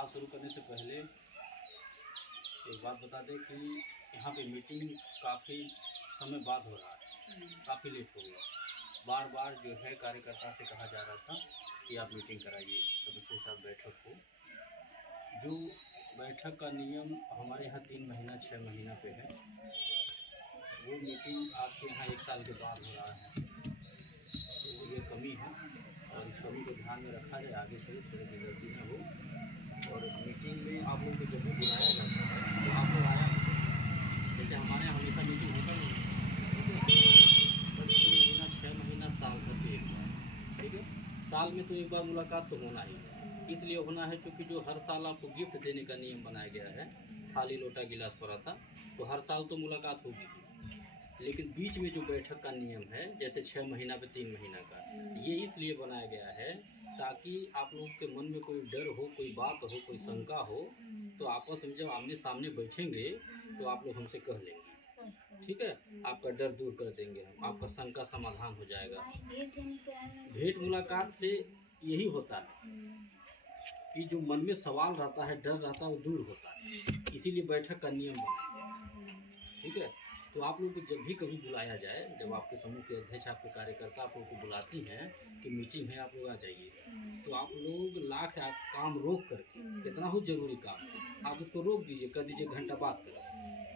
बात शुरू करने से पहले एक बात बता दें कि यहाँ पे मीटिंग काफ़ी समय बाद हो रहा है, काफ़ी लेट हो गया। बार बार जो है कार्यकर्ता से कहा जा रहा था कि आप मीटिंग कराइए, सदस्यों के साथ बैठक हो। जो बैठक का नियम हमारे यहाँ 3 महीना 6 महीना पे है, वो मीटिंग आपके यहाँ 1 साल के बाद हो रहा है। तो ये कमी है और इस कमी को ध्यान में रखा जाए, आगे से इस तरह की गलती न हो। और मीटिंग में आप लोगों को जब भी बुलाया जाता है तो आप लोग आया नहीं। जैसे हमारे यहाँ हमेशा मीटिंग होता नहीं है, ठीक है, बस 3 महीना 6 महीना साल भर पे एक बार, ठीक है। साल में तो एक बार मुलाकात तो होना ही है, इसलिए होना है क्योंकि जो हर साल आपको गिफ्ट देने का नियम बनाया गया है, थाली लोटा गिलास पराता, तो हर साल तो मुलाकात होगी ही। लेकिन बीच में जो बैठक का नियम है, जैसे 6 महीना पे 3 महीना का, ये इसलिए बनाया गया है ताकि आप लोगों के मन में कोई डर हो, कोई बात हो, कोई शंका हो, तो आपस में जब आमने सामने बैठेंगे तो आप लोग हमसे कह लेंगे, ठीक है। आपका डर दूर कर देंगे हम, आपका शंका समाधान हो जाएगा। भेंट मुलाकात से यही होता है कि जो मन में सवाल रहता है, डर रहता है, वो दूर होता है, इसीलिए बैठक का नियम बनाया, ठीक है। तो आप लोग को जब भी कभी बुलाया जाए, जब आपके समूह के अध्यक्ष, आपके कार्यकर्ता आप लोग को बुलाती हैं कि मीटिंग है, आप लोग आ जाइए, तो आप लोग लाख आप काम रोक करके, कितना हो जरूरी काम है आप उसको रोक दीजिए, कर दीजिए घंटा बात करें,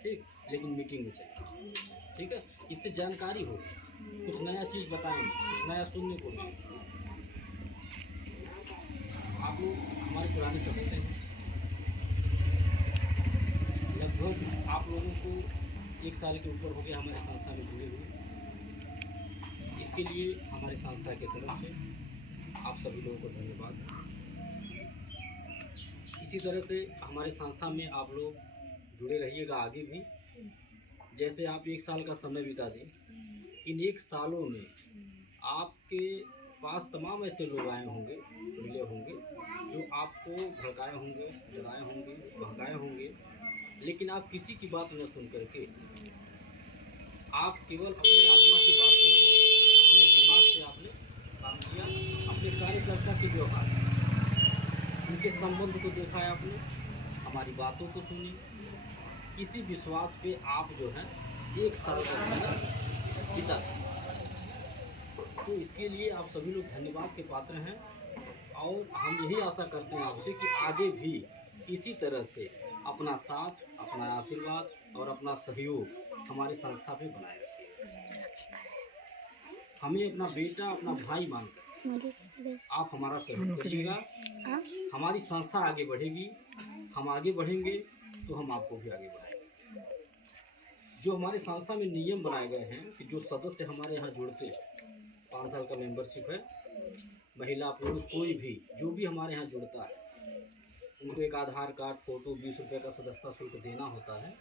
ठीक, लेकिन मीटिंग में चलिए, ठीक है। इससे जानकारी होगी, कुछ नया चीज़ बताएंगे, कुछ नया सुनने को मिलेगा। आप लोग हमारे पुराने सदस्य हैं, लगभग आप लोगों को 1 साल के ऊपर हो गया हमारे संस्था में जुड़े हुए। इसके लिए हमारी संस्था की तरफ से आप सभी लोगों को धन्यवाद। इसी तरह से हमारे संस्था में आप लोग जुड़े रहिएगा आगे भी। जैसे आप 1 साल का समय बिता दें, इन 1 सालों में आपके पास तमाम ऐसे लोग आए होंगे, मिले होंगे, जो आपको भड़काए होंगे, डराए होंगे, बहकाए होंगे, लेकिन आप किसी की बात न सुन करके आप केवल अपने आत्मा की बात सुनी, अपने दिमाग से आपने काम किया, अपने कार्यकर्ता के व्यवहार, उनके संबंध को देखा है आपने, हमारी बातों को सुनी, इसी विश्वास पे आप जो है 1 साल का समय बिता। तो इसके लिए आप सभी लोग धन्यवाद के पात्र हैं और हम यही आशा करते हैं आपसे कि आगे भी इसी तरह से अपना साथ, अपना आशीर्वाद और अपना सहयोग हमारी संस्था पे बनाए रखिए। हमें अपना बेटा, अपना भाई मानकर आप हमारा सहयोग करिएगा, हमारी संस्था आगे बढ़ेगी, हम आगे बढ़ेंगे तो हम आपको भी आगे बढ़ाएंगे। जो हमारे संस्था में नियम बनाए गए हैं कि जो सदस्य हमारे यहाँ जुड़ते हैं, 5 साल का मेंबरशिप है, महिला पुरुष कोई भी जो भी हमारे यहाँ जुड़ता है, उनको एक आधार कार्ड, फोटो, 20 रुपये का सदस्यता शुल्क देना होता है,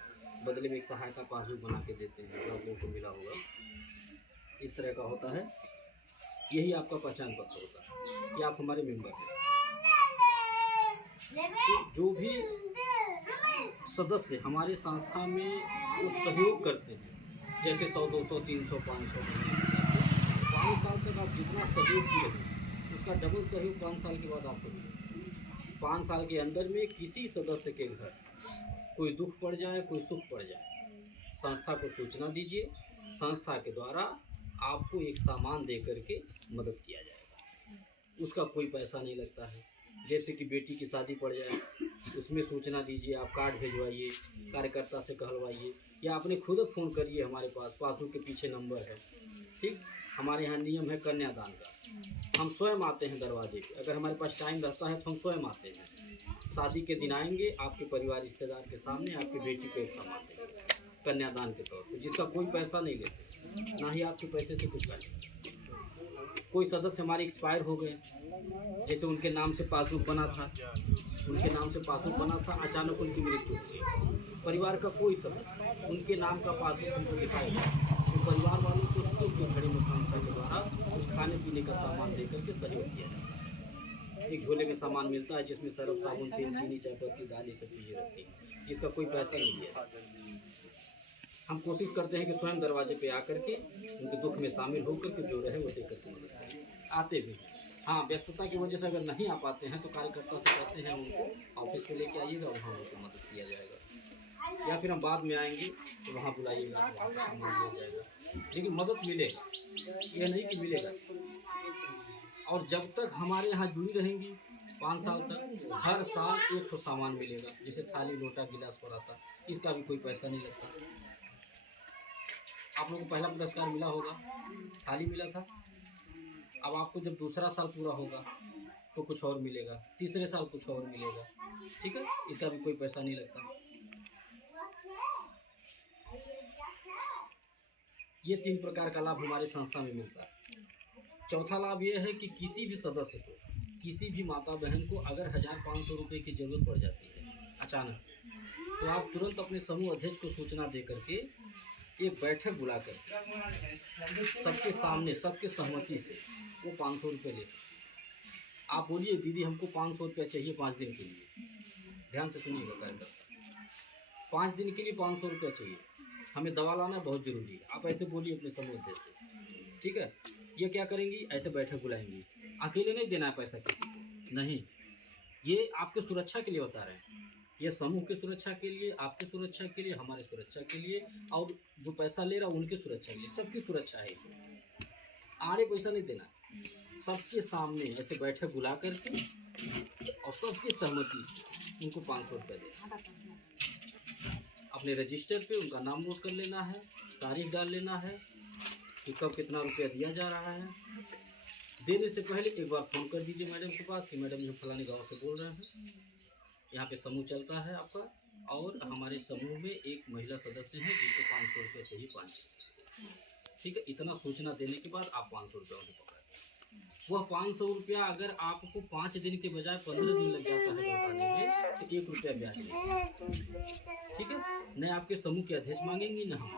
बदले में एक सहायता पासबुक बना के देते हैं, जो आप लोगों को मिला होगा, इस तरह का होता है। यही आपका पहचान पत्र होता है कि आप हमारे मेंबर हैं। तो जो भी सदस्य हमारे संस्था में वो सहयोग करते हैं, जैसे 100, 200, 300, 500, 5 साल तक आप जितना सहयोग किए उसका डबल सहयोग 5 साल के बाद आपको मिलेगा। 5 साल के अंदर में किसी सदस्य के घर कोई दुख पड़ जाए, कोई सुख पड़ जाए, संस्था को सूचना दीजिए, संस्था के द्वारा आपको एक सामान दे करके मदद किया जाएगा। उसका कोई पैसा नहीं लगता है। जैसे कि बेटी की शादी पड़ जाए, उसमें सूचना दीजिए, आप कार्ड भिजवाइए, कार्यकर्ता से कहलवाइए, या आपने खुद फ़ोन करिए, हमारे पास पासबुक के पीछे नंबर है, ठीक। हमारे यहाँ नियम है कन्यादान का, हम स्वयं आते हैं दरवाजे पे, अगर हमारे पास टाइम रहता है तो हम स्वयं आते हैं। शादी के दिन आएंगे, आपके परिवार रिश्तेदार के सामने आपकी बेटी को एक सामान देंगे कन्यादान के तौर पे, जिसका कोई पैसा नहीं लेते, ना ही आपके पैसे से कुछ करते। कोई सदस्य हमारे एक्सपायर हो गए, जैसे उनके नाम से पासबुक बना था, अचानक उनकी मृत्यु हो गई, परिवार का कोई सदस्य उनके नाम का पासबुक उनको दिखाएगा, तो परिवार वालों को उसको घड़ी में संस्था के द्वारा कुछ खाने पीने का सामान दे करके सहयोग किया जाता है। एक झोले में सामान मिलता है जिसमें सरफ, साबुन, तेल, चीनी, चायपत्ती, दाल, ये सब चीज़ें रहती हैं, जिसका कोई पैसा नहीं दिया। हम कोशिश करते हैं कि स्वयं दरवाजे पे आकर के उनके दुख में शामिल होकर के जो रहे वो देख करके मदद करें। आते भी हैं, हाँ, व्यस्तता की वजह से अगर नहीं आ पाते हैं तो कार्यकर्ता से कहते हैं उनको ऑफिस पे लेके आइएगा, वहाँ उनको मदद किया जाएगा, या फिर हम बाद में आएंगे तो वहाँ बुलाइएगा, वहाँ पे सामान दिया जाएगा, लेकिन मदद मिलेगा, यह नहीं कि मिलेगा। और जब तक हमारे यहाँ जुड़ी रहेंगी 5 साल तक, हर साल एक ठो सामान मिलेगा, जैसे थाली लोटा गिलास पराता, इसका भी कोई पैसा नहीं लगता। आप लोगों को पहला पुरस्कार मिला होगा, थाली मिला था। अब आपको जब दूसरा साल पूरा होगा तो कुछ और मिलेगा, तीसरे साल कुछ और मिलेगा, ठीक है, इसका भी कोई पैसा नहीं लगता। ये 3 प्रकार का लाभ हमारी संस्था में मिलता है। चौथा लाभ ये है कि किसी भी सदस्य को, किसी भी माता बहन को अगर 1500 रुपये की जरूरत पड़ जाती है अचानक, तो आप तुरंत अपने समूह अध्यक्ष को सूचना दे करके एक बैठक बुला कर सबके सामने, सबके सहमति से वो 500 रुपये ले सकते हैं। आप बोलिए दीदी हमको 500 रुपया चाहिए 5 दिन के लिए, ध्यान से सुनिएगा कार्यकर्ता, 5 दिन के लिए 500 रुपया चाहिए, हमें दवा लाना बहुत ज़रूरी है, आप ऐसे बोलिए अपने समूह अध्यक्ष से, ठीक है। ये क्या करेंगी, ऐसे बैठक बुलाएंगी, अकेले नहीं देना है पैसा किसी को, नहीं, ये आपके सुरक्षा के लिए बता रहे हैं, ये समूह की सुरक्षा के लिए, आपकी सुरक्षा के लिए, हमारे सुरक्षा के लिए, और जो पैसा ले रहा है उनकी सुरक्षा के लिए, सबकी सुरक्षा है इसमें। आड़े पैसा नहीं देना, सबके सामने ऐसे बैठक बुला करके और सबकी सहमति से उनको 500 रुपये देना। अपने रजिस्टर पे उनका नाम नोट कर लेना है, तारीख डाल लेना है कि कब कितना रुपया दिया जा रहा है। देने से पहले एक बार फ़ोन कर दीजिए मैडम के पास कि मैडम हम फलाने गांव से बोल रहे हैं, यहाँ पे समूह चलता है आपका, और हमारे समूह में एक महिला सदस्य हैं जिनको 500 रुपये चाहिए 5, ठीक है। इतना सूचना देने के बाद आप 500 रुपये उनको पकड़ाते। वह 500 रुपया अगर आपको 5 दिन के बजाय 15 दिन लग जाता है लौटाने में, तो 1 रुपया ब्याज नहीं, ठीक है। न आपके समूह के अध्यक्ष मांगेंगे न हम,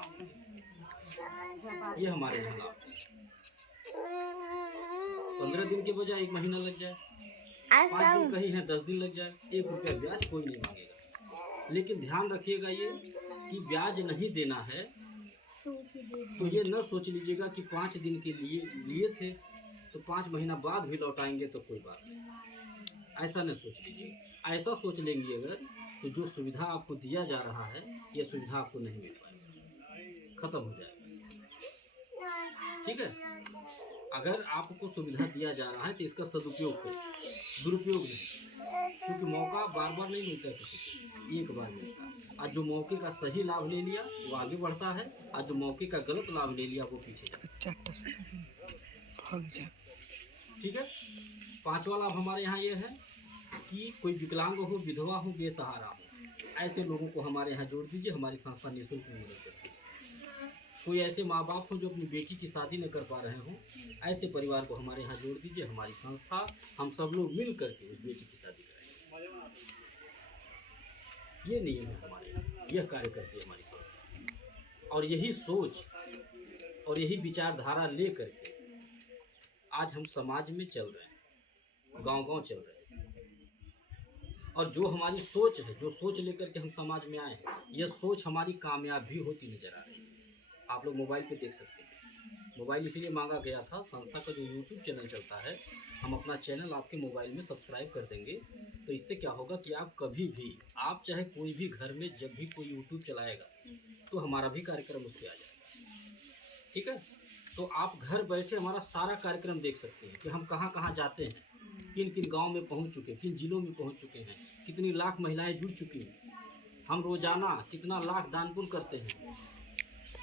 ये हमारे यहाँ लाभ है। 15 दिन के बजाय 1 महीना लग जाए, 5 दिन कहीं है 10 दिन लग जाए, 1 रुपया ब्याज कोई नहीं मांगेगा। लेकिन ध्यान रखिएगा ये कि ब्याज नहीं देना है, तो ये न सोच लीजिएगा कि 5 दिन के लिए थे तो 5 महीना बाद भी लौटाएंगे तो कोई बात नहीं, ऐसा न सोच लीजिएगा। ऐसा सोच लेंगे अगर, तो जो सुविधा आपको दिया जा रहा है ये सुविधा आपको नहीं मिल पाएगी, खत्म हो जाएगा, ठीक है। अगर आपको सुविधा दिया जा रहा है तो इसका सदुपयोग करें, दुरुपयोग नहीं, क्योंकि मौका बार बार नहीं मिलता है किसी को, एक बार मिलता है। आज जो मौके का सही लाभ ले लिया वो आगे बढ़ता है, आज जो मौके का गलत लाभ ले लिया वो पीछे जाता है, ठीक है। 5वां लाभ हमारे यहाँ ये है कि कोई विकलांग हो, विधवा हो, बेसहारा हो, ऐसे लोगों को हमारे यहाँ जोड़ दीजिए, हमारी संस्था निःशुल्क में मदद करती है। कोई ऐसे माँ बाप हो जो अपनी बेटी की शादी न कर पा रहे हों, ऐसे परिवार को हमारे यहाँ जोड़ दीजिए, हमारी संस्था, हम सब लोग मिल करके उस बेटी की शादी कराएंगे। ये नियम है हमारे, यह कार्य करती है हमारी संस्था, और यही सोच और यही विचारधारा ले करके आज हम समाज में चल रहे हैं, गांव-गांव चल रहे हैं। और जो हमारी सोच है, जो सोच लेकर के हम समाज में आए हैं, यह सोच हमारी कामयाब भी होती नजर आ रही है। आप लोग मोबाइल पे देख सकते हैं, मोबाइल इसीलिए मांगा गया था, संस्था का जो यूट्यूब चैनल चलता है, हम अपना चैनल आपके मोबाइल में सब्सक्राइब कर देंगे, तो इससे क्या होगा कि आप कभी भी, आप चाहे कोई भी घर में जब भी कोई यूट्यूब चलाएगा तो हमारा भी कार्यक्रम उस पर आ जाएगा, ठीक है। तो आप घर बैठे हमारा सारा कार्यक्रम देख सकते हैं कि हम कहाँ कहाँ जाते हैं, किन किन गाँव में पहुँच चुके हैं, किन जिलों में पहुँच चुके हैं, कितनी लाख महिलाएँ जुड़ चुकी हैं, हम रोज़ाना कितना लाख दान पुण्य करते हैं,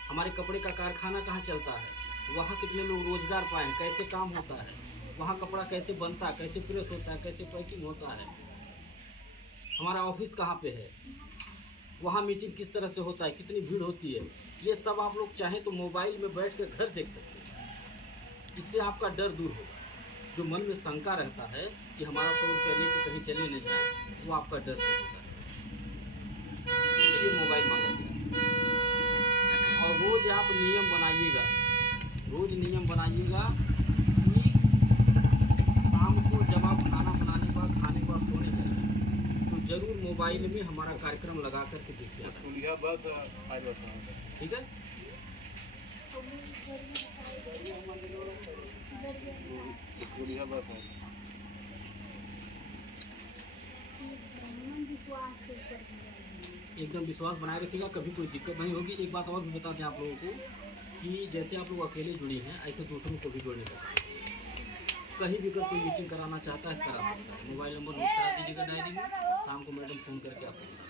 हमारे कपड़े का कारखाना कहाँ चलता है, वहाँ कितने लोग रोजगार पाए हैं, कैसे काम होता है, वहाँ कपड़ा कैसे बनता है, कैसे प्रेस होता है, कैसे पैकिंग होता है, हमारा ऑफिस कहाँ पे है, वहाँ मीटिंग किस तरह से होता है, कितनी भीड़ होती है, ये सब आप लोग चाहें तो मोबाइल में बैठ कर घर देख सकते हैं। इससे आपका डर दूर होगा, जो मन में शंका रहता है कि हमारा 100 रुपया लेके कहीं चले नहीं जाए, वो आपका डर दूर होता है, इसलिए मोबाइल मांगा गया। और रोज़ आप नियम बनाइएगा, रोज़ नियम बनाइएगा कि शाम को जब आप खाना बनाने के बाद, खाने के बाद सोने जाएं तो ज़रूर मोबाइल में हमारा कार्यक्रम लगा करके देखिएगा, ठीक है। इसको लिखा बस है। एकदम विश्वास बनाए रखिएगा, कभी कोई दिक्कत नहीं होगी। एक बात और भी बता दें आप लोगों को कि जैसे आप लोग अकेले जुड़ी हैं, ऐसे दूसरों को भी जोड़ने का काम। कहीं भी अगर कोई मीटिंग कराना चाहता है करा सकता है। मोबाइल नंबर नोट करा दीजिएगा डायरी में, शाम को मैडम फ़ोन करके आपको बता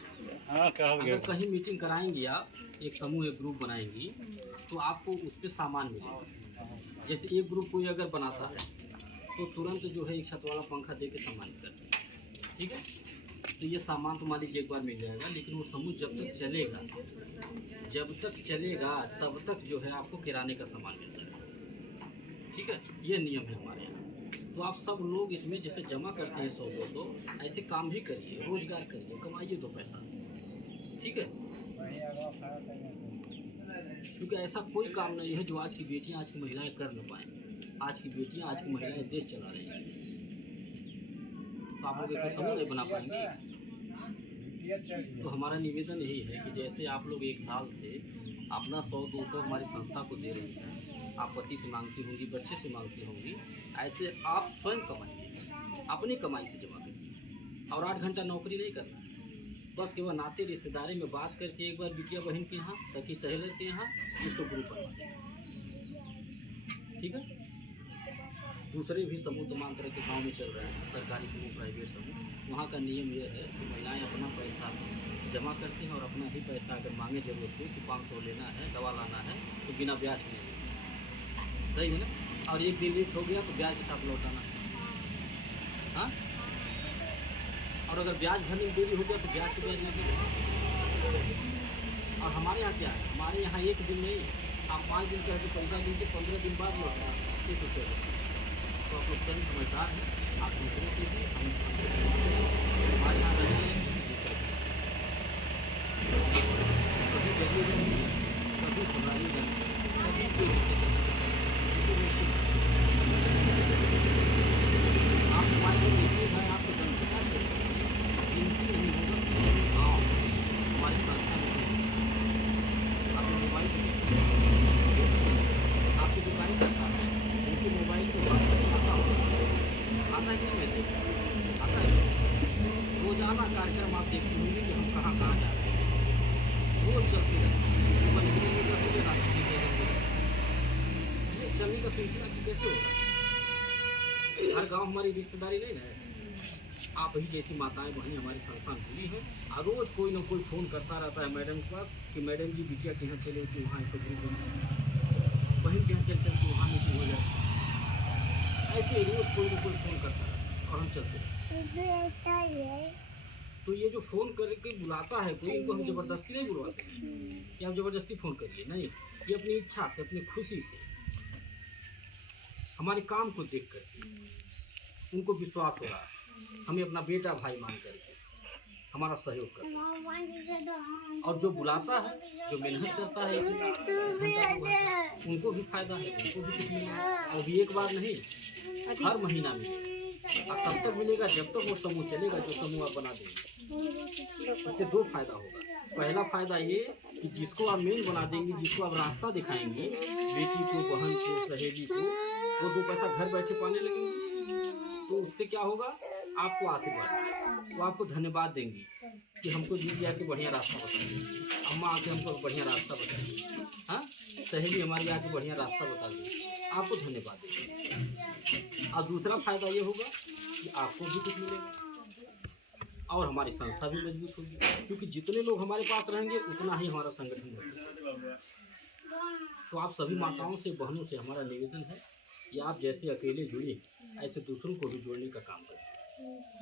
देंगे। अगर कहीं मीटिंग कराएंगी आप, एक समूह एक ग्रुप बनाएंगी, तो आपको उस पर सामान मिलेगा। जैसे एक ग्रुप कोई अगर बनाता है तो तुरंत जो है एक छत वाला पंखा दे के सम्मानित करते हैं, ठीक है। तो ये सामान तो मान लीजिए एक बार मिल जाएगा, लेकिन वो समूह जब तक चलेगा तब तक जो है आपको किराने का सामान मिलता है, ठीक है। ये नियम है हमारे यहाँ। तो आप सब लोग इसमें जैसे जमा करते हैं 100-200, ऐसे काम भी करिए, रोजगार करिए, कमाइए 2 पैसा, ठीक है। क्योंकि ऐसा कोई काम नहीं है जो आज की बेटियां, आज की महिलाएं कर न पाएँ। आज की बेटियां, आज की महिलाएं देश चला रही हैं। तो आप लोग एक समूह नहीं बना पाएंगे। तो हमारा निवेदन यही है कि जैसे आप लोग एक साल से अपना 100-200 हमारी संस्था को दे रही हैं, आप पति से मांगती होंगी, बच्चे से मांगती होंगी, ऐसे आप स्वयं कमाइए, अपनी कमाई से जमा करिए। और 8 घंटा नौकरी नहीं करना, बस केवल नाते रिश्तेदारी में बात करके एक बार बिटिया बहन के यहाँ, सखी सहेली के यहाँ इसको ग्रुप बनवा दें, ठीक है। दूसरे भी समूह तमाम तरह के गाँव में चल रहे हैं, सरकारी समूह, प्राइवेट समूह। वहाँ का नियम यह है कि महिलाएं अपना पैसा जमा करती हैं और अपना ही पैसा अगर मांगे जरूरत हो कि 500 लेना है, दवा लाना है, तो बिना ब्याज में, सही है ना। और एक दिन लेट हो गया तो ब्याज के साथ लौटाना है, हाँ। और अगर ब्याज भरने में देरी हो गया तो ब्याज के ब्याज लगेगा। और हमारे यहाँ क्या है, हमारे यहाँ एक दिन नहीं, आप 5 दिन का जो पैसा दीजिए 15 दिन बाद लौटा, ये तो चलो। तो आप लोग स्वयं समझदार हैं, आप दूसरे से भी हमारे यहाँ रहते हैं, कभी जल्दी रहेंगे, कभी घबराई रहेंगे, कभी कोई आप हमारे है, आपको जनता क्या चाहिए, गिनती नहीं होगा। हाँ, हमारी संस्था में आपके मोबाइल आपकी जो गाड़ी करता है उनके मोबाइल को आता है कि नहीं, मैसेज आता है। रोजाना कार्यक्रम आप देखते होंगे कि हम कहाँ कहाँ जा रहे हैं, रोज चलते हैं। ये चलने का सिलसिला कैसे होगा? हर गांव हमारी रिश्तेदारी नहीं है। आप ही जैसी माताएं बहनें हमारी संस्था में जुड़ी हैं, और रोज़ कोई ना कोई फ़ोन करता रहता है मैडम के पास कि मैडम जी बिटिया के यहाँ चले कि वहाँ ऐसे ग्रुप बहन के यहाँ चल के वहाँ मीटिंग हो जाए। ऐसे रोज़ कोई ना कोई फ़ोन करता है और हम चलते हैं। तो ये जो फ़ोन करके बुलाता है कोई, इनको हम ज़बरदस्ती नहीं बुलवाते हैं कि आप ज़बरदस्ती फ़ोन करिए, नहीं। ये अपनी इच्छा से, अपनी खुशी से, हमारे काम को देख कर उनको विश्वास हो रहा है, हमें अपना बेटा भाई मान करके हमारा सहयोग करता है। और जो बुलाता है, जो मेहनत करता है, उनको भी फायदा है, उनको भी कुछ मिलेगा। और भी एक बार नहीं, हर महीना मिलेगा। और तब तक मिलेगा जब तक वो समूह चलेगा, जो समूह आप बना देंगे। इससे 2 फायदा होगा। पहला फायदा ये कि जिसको आप मेन बना देंगे, जिसको आप रास्ता दिखाएंगे, बेटी को, बहन को, सहेली को, वो 2 पैसा घर बैठे पाने लगेंगे। तो उससे क्या होगा, आपको आशीर्वाद, वो आपको धन्यवाद देंगी कि हमको दीदी आके बढ़िया रास्ता बताएंगे, अम्मा आके हमको बढ़िया रास्ता बताएंगे, हाँ, सहेली हमारी आके बढ़िया रास्ता बता देंगे, आपको धन्यवाद देंगे। और दूसरा फायदा ये होगा कि आपको भी कुछ मिलेगा और हमारी संस्था भी मजबूत होगी, क्योंकि जितने लोग हमारे पास रहेंगे उतना ही हमारा संगठन बढ़ेगा। तो आप सभी माताओं से, बहनों से हमारा निवेदन है कि आप जैसे अकेले जुड़िए, ऐसे दूसरों को भी जोड़ने का काम करें।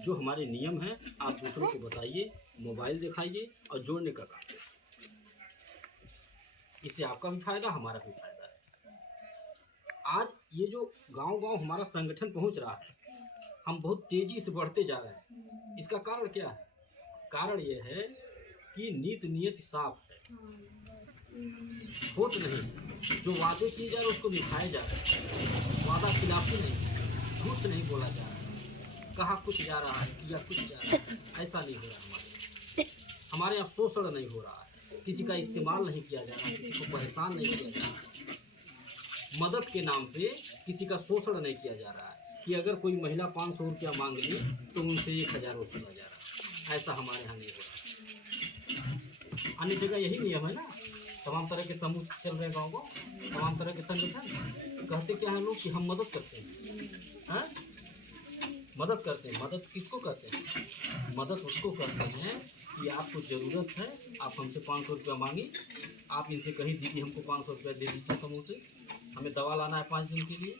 जो हमारे नियम हैं आप दूसरों को बताइए, मोबाइल दिखाइए और जोड़ने का काम करें। इससे आपका भी फायदा, हमारा भी फायदा है। आज ये जो गांव-गांव हमारा संगठन पहुंच रहा है, हम बहुत तेजी से बढ़ते जा रहे हैं। इसका कारण क्या है? कारण ये है कि नियत साफ है, खोट नहीं। जो वादे किए जा रहे हैं उसको निभाया जा रहा है, वादा खिलाफी नहीं, झूठ नहीं बोला जा रहा है, कहा कुछ जा रहा है, किया कुछ जा रहा है, ऐसा नहीं हो रहा। हमारे यहाँ शोषण नहीं हो रहा है, किसी का इस्तेमाल नहीं किया जा रहा है, किसी को परेशान नहीं किया जा रहा है। मदद के नाम पे किसी का शोषण नहीं किया जा रहा है कि अगर कोई महिला 500 रुपया मांग ली तो उनसे 1000 वसूला जा रहा है। ऐसा हमारे यहाँ नहीं हो रहा। अन्य जगह यही नियम है ना। तमाम तरह के समूह चल रहे गाँव को, तमाम तरह के संगठन कहते क्या है लोग कि हम मदद करते हैं। हाँ, मदद करते हैं। मदद किसको करते हैं? मदद उसको करते हैं कि आपको ज़रूरत है, आप हमसे 500 रुपया मांगी, आप इनसे कहीं दीदी हमको 500 रुपया दे दीजिए समूह से, हमें दवा लाना है 5 दिन के लिए,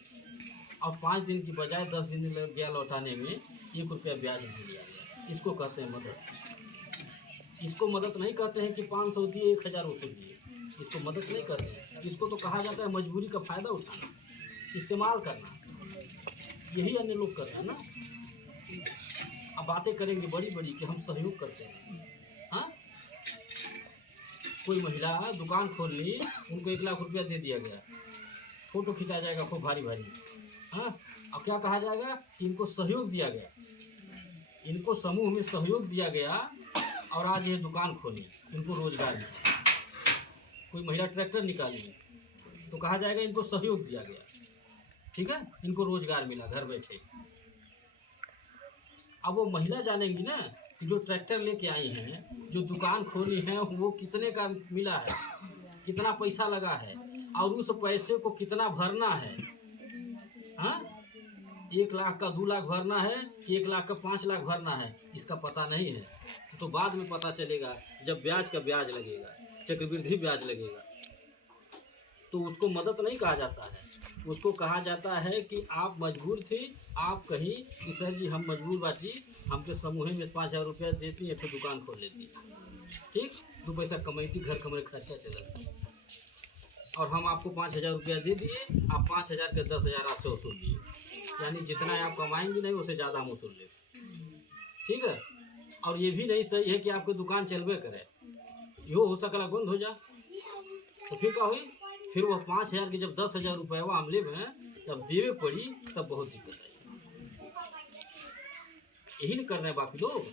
और 5 दिन की बजाय 10 दिन लग गया लौटाने में 1 रुपया ब्याज नहीं लिया गया। इसको कहते हैं मदद। इसको मदद नहीं कहते हैं कि 500 दिए 1000 वसूल दिए, इसको मदद नहीं करते हैं। इसको तो कहा जाता है मजबूरी का फ़ायदा उठाना, इस्तेमाल करना। यही अन्य लोग कर रहे हैं ना। अब बातें करेंगे बड़ी बड़ी कि हम सहयोग करते हैं। हाँ, कोई महिला दुकान खोल ली, उनको 1 लाख रुपया दे दिया गया, फोटो खिंचा जाएगा खूब भारी भारी। हाँ, अब क्या कहा जाएगा कि इनको सहयोग दिया गया, इनको समूह में सहयोग दिया गया और आज ये दुकान खोली, इनको रोजगार मिला। कोई महिला ट्रैक्टर निकाली तो कहा जाएगा इनको सहयोग दिया गया, ठीक है, इनको रोजगार मिला घर बैठे। अब वो महिला जानेंगी ना कि जो ट्रैक्टर लेके आई हैं, जो दुकान खोली है, वो कितने का मिला है, कितना पैसा लगा है, और उस पैसे को कितना भरना है। हाँ, 1 लाख का 2 लाख भरना है कि 1 लाख का 5 लाख भरना है, इसका पता नहीं है। तो बाद में पता चलेगा जब ब्याज का ब्याज लगेगा, चक्रवृद्धि ब्याज लगेगा। तो उसको मदद नहीं कहा जाता है, उसको कहा जाता है कि आप मजबूर थी, आप कहीं कि सर जी हम मजबूर बाटी, हमके समूह में 5000 रुपया देती, एक दुकान खोल लेती, ठीक, 2 पैसा कमाती, घर का मेरे खर्चा चलता, और हम आपको 5000 रुपया दे दिए, आप 5000 के 10000 आपसे वसूल दिए, यानी जितना आप कमाएंगे नहीं उससे ज़्यादा हम वसूल लेते, ठीक है। और ये भी नहीं सही है कि आपकी दुकान चलबे करे, यो हो सकला बंद हो जा, तो फिर क्या हुई, फिर वह 5000 के जब 10000 रुपये वो हम ले तब देवे पड़ी, तब बहुत दिक्कत आई। यही नहीं कर रहे हैं बाकी लोग,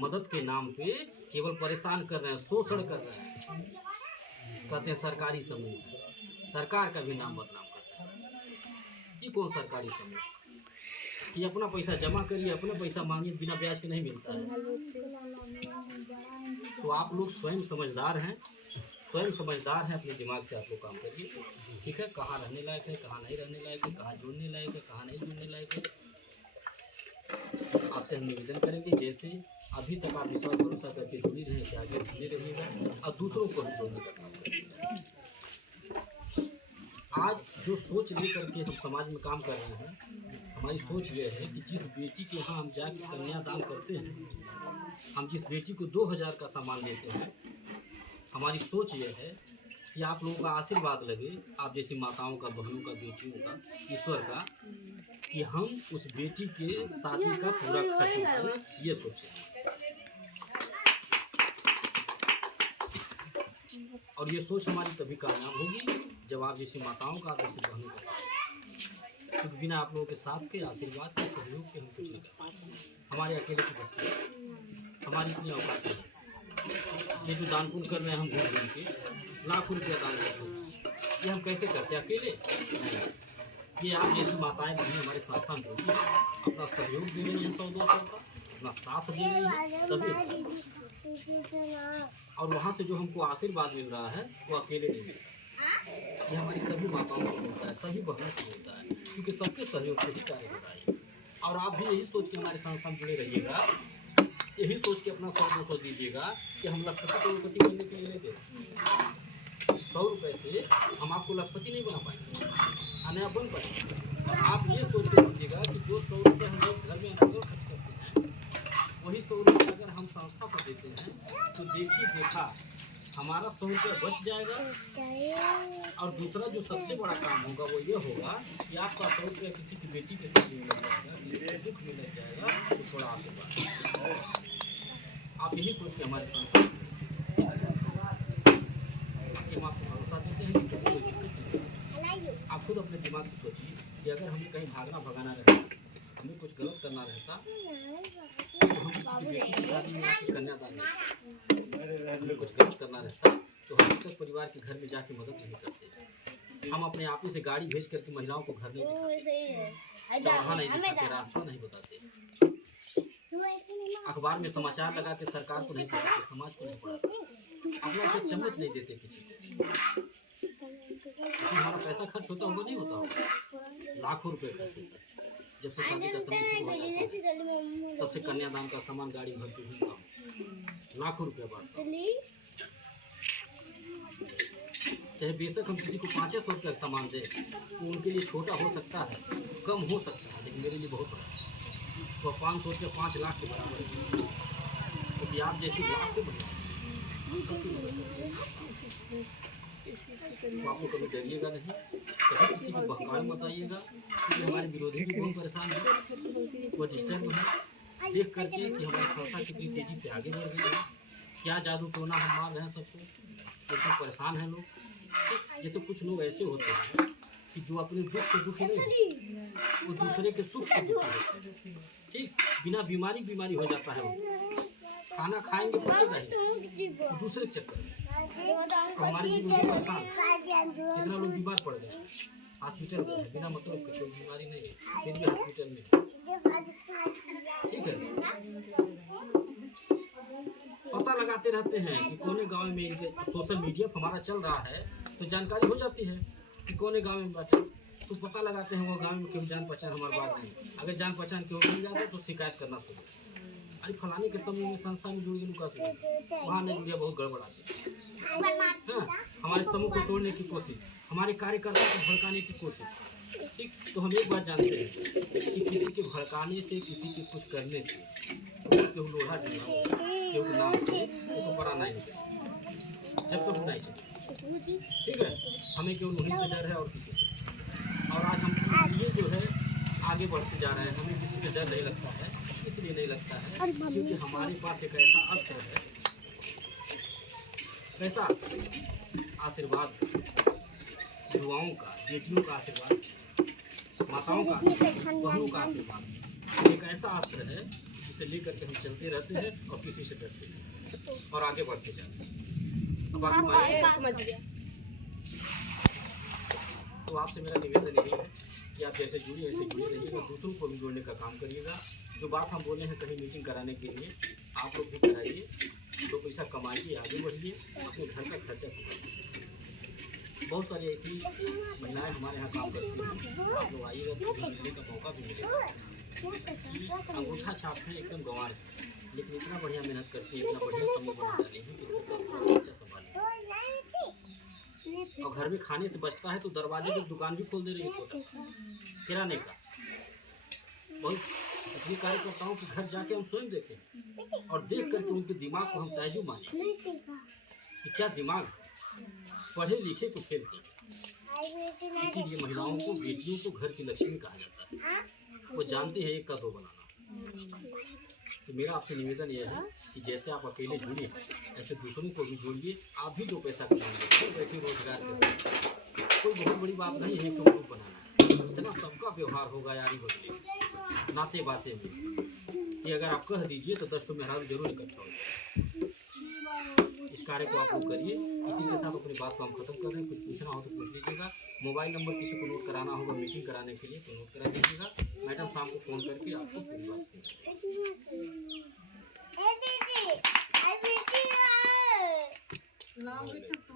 मदद के नाम पे केवल परेशान कर रहे हैं, शोषण कर रहे हैं। कहते हैं सरकारी समूह, सरकार का भी नाम बदनाम करते हैं। ये कौन सरकारी समूह कि अपना पैसा जमा करिए, अपना पैसा मांगिए, बिना ब्याज के नहीं मिलता है। तो आप लोग स्वयं समझदार हैं, स्वयं समझदार हैं, अपने दिमाग से आप लोग काम करिए, ठीक है। कहाँ रहने लायक है, कहाँ नहीं रहने लायक है, कहाँ जुड़ने लायक है, कहाँ नहीं जुड़ने लायक है। आपसे हम निवेदन करेंगे जैसे अभी तक आप विश्वास भरोसा करके जुड़ी रहे हैं, आगे जुड़े रहिएगा और दूसरों को भी जोड़ने का काम करेंगे। आज जो सोच लेकर के हम समाज में काम कर रहे हैं, हमारी सोच ये है कि जिस बेटी के यहाँ हम जाकर कन्यादान करते हैं, हम जिस बेटी को 2000 का सामान देते हैं, हमारी सोच ये है कि आप लोगों का आशीर्वाद लगे, आप जैसी माताओं का, बहनों का, बेटियों का, ईश्वर का, कि हम उस बेटी के शादी का पूरा खर्च उठाएं, ये सोचें। और ये सोच हमारी तभी कामयाब होगी जब आप जैसी माताओं का, आप जैसी बहनों का साथ, क्योंकि बिना आप लोगों के साथ के, आशीर्वाद के, सहयोग के हम कुछ नहीं कर पाएंगे। हमारे अकेले की बस हमारी इतनी औकात नहीं। ये जो दान पुण्य कर रहे हैं हम घूम घूम के, लाखों रुपया दान करते हैं, ये हम कैसे करते हैं अकेले? ये आप जैसी माताएं बहनें हमारे संस्था में होती है, अपना सहयोग दे रही हैं 100-200 का, अपना साथ दे रही हैं, तभी। और वहाँ से जो हमको आशीर्वाद मिल रहा है वो अकेले नहीं मिलता, ये हमारी सभी माताओं को मिलता है, सभी बहनों को मिलता है, क्योंकि सबके सहयोग से ही कार्य होता है। और आप भी यही सोच के हमारे संस्था में जुड़े रहिएगा, यही सोच के अपना 100-200 दीजिएगा कि हम लखपति करोड़पति बनने के लिए नहीं देते। 100 रुपये से हम आपको लखपति नहीं बना पाएंगे, आने आप बन पाएंगे। आप ये सोच के दीजिएगा कि जो 100 रुपये हम लोग घर में अंदर खर्च करते हैं, वही 100 रुपये अगर हम संस्था को देते हैं तो देखिए देखा हमारा 100 रुपया बच जाएगा। और दूसरा जो सबसे बड़ा काम होगा वो ये होगा कि आपका 100 रुपया किसी की बेटी के साथ में लग जाएगा, किसी के दुख में लग जाएगा, तो थोड़ा आशीर्वाद। आप यही सोच के हमारे संस्था हम आपको भरोसा देते हैं कि कोई दिक्कत नहीं। आप खुद अपने दिमाग से सोचिए कि अगर हमें कहीं भागना भगाना रहता, हमें कुछ गलत करना रहता, तो हम किसी की बेटी की शादी में आके कन्यादान नहीं, हमें कुछ गलत करना रहता तो हम तक परिवार के घर में जाके मदद नहीं करते। हम अपने आप ही से गाड़ी भेज करके महिलाओं को घर नहीं दिखाते, सही है चौराहा नहीं दिखाते, रास्ता नहीं बताते, अखबार में समाचार लगा के सरकार को नहीं पढ़ाते, समाज को नहीं पढ़ाते, अपना से चम्मच नहीं देते किसी को। हमारा पैसा खर्च होता होगा, नहीं होता होगा, लाखों रुपए खर्च होता है। जब से शादी का समय शुरू हो जाता है, सबसे कन्यादान का सामान गाड़ी भर के घूमता हूँ, लाखों रुपया बांटता हूँ। चाहे बेशक हम किसी को 500 रुपये का सामान दें तो उनके लिए छोटा हो सकता है, कम हो सकता है, लेकिन मेरे लिए बहुत बड़ा है। तो 500 रुपये 5 लाख के बराबर है, क्योंकि आप जैसे लाख को बना तो आपको कभी डरिएगा नहीं, कभी किसी को बहकाने मत आइएगा, क्योंकि हमारे विरोधी भी बहुत परेशान है, वो डिस्टर्ब है देख करके कि हमारी संस्था कितनी तेज़ी से आगे बढ़ रही है, क्या जादू टोना हम मार रहे हैं सबको, एकदम परेशान हैं लोग। जैसे कुछ लोग ऐसे होते हैं कि जो अपने दुख से दुखी नहीं, वो दूसरे के सुख से दुखी होते हैं, ठीक, बिना बीमारी हो जाता है वो, खाना खाएंगे पचेगा ही दूसरे के चक्कर में। हमारी इतना लोग बीमार पड़ गए, हॉस्पिटल गए हैं बिना मतलब के, कोई बीमारी नहीं है फिर भी हॉस्पिटल में, ठीक है। पता लगाते रहते हैं कि कौने गांव में, इनके सोशल मीडिया पर हमारा चल रहा है तो जानकारी हो जाती है कि कौने गांव में बैठे, तो पता लगाते हैं वो गांव में क्यों जान पहचान हमारे बात नहीं, अगर जान पहचान क्यों मिल जाता तो शिकायत करना शुरू, अरे फलाने के समूह में संस्था में जुड़ गए से वहाँ नहीं जुड़िया, बहुत गड़बड़ आती है, हमारे समूह को तोड़ने की कोशिश, हमारे कार्यकर्ता को भड़काने की कोशिश, ठीक। तो हम एक बात जानते हैं कि किसी के भड़काने से, किसी के कुछ करने से केहू लोहा केहू के नाम से तो बड़ा नहीं होता, जब तक नहीं चाहिए, ठीक है। हमें केवल वहीं से डर है और किसी से, और आज हम ये जो है आगे बढ़ते जा रहे हैं, हमें किसी से डर नहीं लगता है, इसलिए नहीं लगता है क्योंकि हमारे पास एक ऐसा अस्त्र है, ऐसा आशीर्वाद, युवाओं का, बेटियों का आशीर्वाद, माताओं का आशीर्वाद, बहनों का आशीर्वाद, एक ऐसा अस्त्र है जिसे लेकर के हम चलते रहते हैं और किसी से डरते हैं और आगे बढ़ते जाते हैं। तो आपसे मेरा निवेदन यही है कि आप जैसे जुड़िए ऐसे जुड़े रहिएगा, दूसरों को भी जोड़ने का काम करिएगा। जो बात हम बोले हैं कहीं मीटिंग कराने के लिए, आप लोग भी कराइए, 2 पैसा कमाइए, आगे बढ़िए, अपने घर का खर्चा संभालिए। बहुत सारी ऐसी महिलाएं हमारे यहाँ काम करती हैं, आप लोग आइएगा तो मिलने का मौका भी मिलेगा। अंगूठा छापते एकदम गंवार है, लेकिन इतना बढ़िया मेहनत करती है, इतना बढ़िया समूह बना डाले हैं कि घर का खर्चा संभालिए। और घर में खाने से बचता है तो दरवाजे पर दुकान भी खोल दे रही है किराने का। बहुत अपने कार्यकर्ताओं के घर जाके हम स्वयं देखें और देख करके उनके दिमाग को हम ताजुब माने कि क्या दिमाग, पढ़े लिखे को फेल किए। इसीलिए महिलाओं को, बेटियों को घर की लक्ष्मी कहा जाता है, वो जानती है 1 का 2 बनाना। तो मेरा आपसे निवेदन यह है कि जैसे आप अकेले जुड़िए ऐसे दूसरों को भी जोड़िए, आप भी 2 पैसा कमाएंगे, बैठे रोजगार करेंगे, कोई बहुत बड़ी बात नहीं है कि ग्रुप बनाना, इतना सबका व्यवहार होगा यारी बदले नाते बाते में कि अगर आप कह दीजिए तो 10 तो मेहरारू जरूर इकट्ठा हो। इस कार्य को आप लोग करिए। इसी के साथ अपनी बात को हम खत्म कर रहे हैं। कुछ पूछना हो तो पूछ लीजिएगा। मोबाइल नंबर किसी को नोट कराना होगा मीटिंग कराने के लिए तो नोट करा दीजिएगा। मैडम शाम को फ़ोन करके आपको पूरी बात करेंगे।